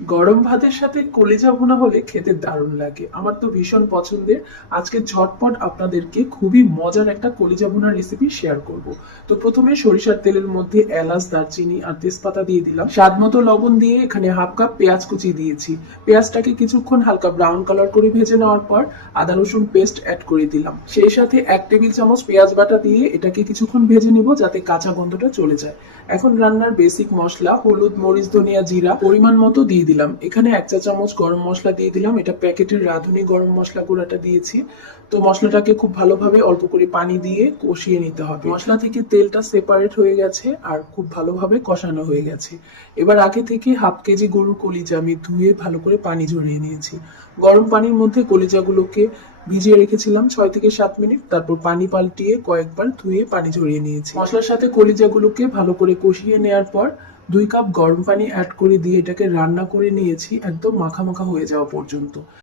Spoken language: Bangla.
গরম ভাতের সাথে কলিজা ভুনা হলে খেতে দারুণ লাগে। আমার তো ভীষণ পছন্দের। আজকে ঝটপট আপনাদেরকে খুবই মজার একটা কলিজা ভুনার রেসিপি শেয়ার করব। তো প্রথমে সরিষার তেলের মধ্যে এলাচ, দারচিনি আর তেজপাতা দিয়ে দিলাম। স্বাদ মতো লবণ দিয়ে এখানে হাফ কাপ পেঁয়াজ কুচি দিয়েছি। পেঁয়াজটাকে কিছুক্ষণ হালকা ব্রাউন কালার করে ভেজে নেওয়ার পর আদা রসুন পেস্ট অ্যাড করে দিলাম। সেই সাথে 1 টেবিল চামচ পেঁয়াজ বাটা দিয়ে এটাকে কিছুক্ষণ ভেজে নিব যাতে কাঁচা গন্ধটা চলে যায়। এখন রান্নার বেসিক মশলা হলুদ, মরিচ, ধনিয়া, জিরা পরিমাণ মতো দিয়ে দিলাম। এখানে 1 চা চামচ গরম মশলা দিয়ে দিলাম। এটা প্যাকেটের রাঁধুনি গরম মশলা গুঁড়াটা দিয়েছি। তো মশলাটাকে খুব ভালোভাবে অল্প করে পানি দিয়ে কষিয়ে নিতে হবে। মশলা থেকে তেলটা সেপারেট হয়ে গেছে আর খুব ভালোভাবে কষানো হয়ে গেছে। এবার আগে থেকে হাফ কেজি গরুর কলিজা আমি ধুয়ে ভালো করে পানি ঝরিয়ে নিয়েছি। গরম পানির মধ্যে কলিজাগুলোকে ভিজিয়ে রেখেছিলাম 6 থেকে 7 মিনিট। তারপর পানি পাল্টিয়ে কয়েকবার ধুয়ে পানি ঝরিয়ে নিয়েছি। মশলার সাথে কলিজাগুলোকে ভালো করে কষিয়ে নেওয়ার পর 2 কাপ গরম পানি অ্যাড করে দিয়ে এটাকে রান্না করে নিয়েছি একদম মাখা মাখা হয়ে যাওয়া পর্যন্ত।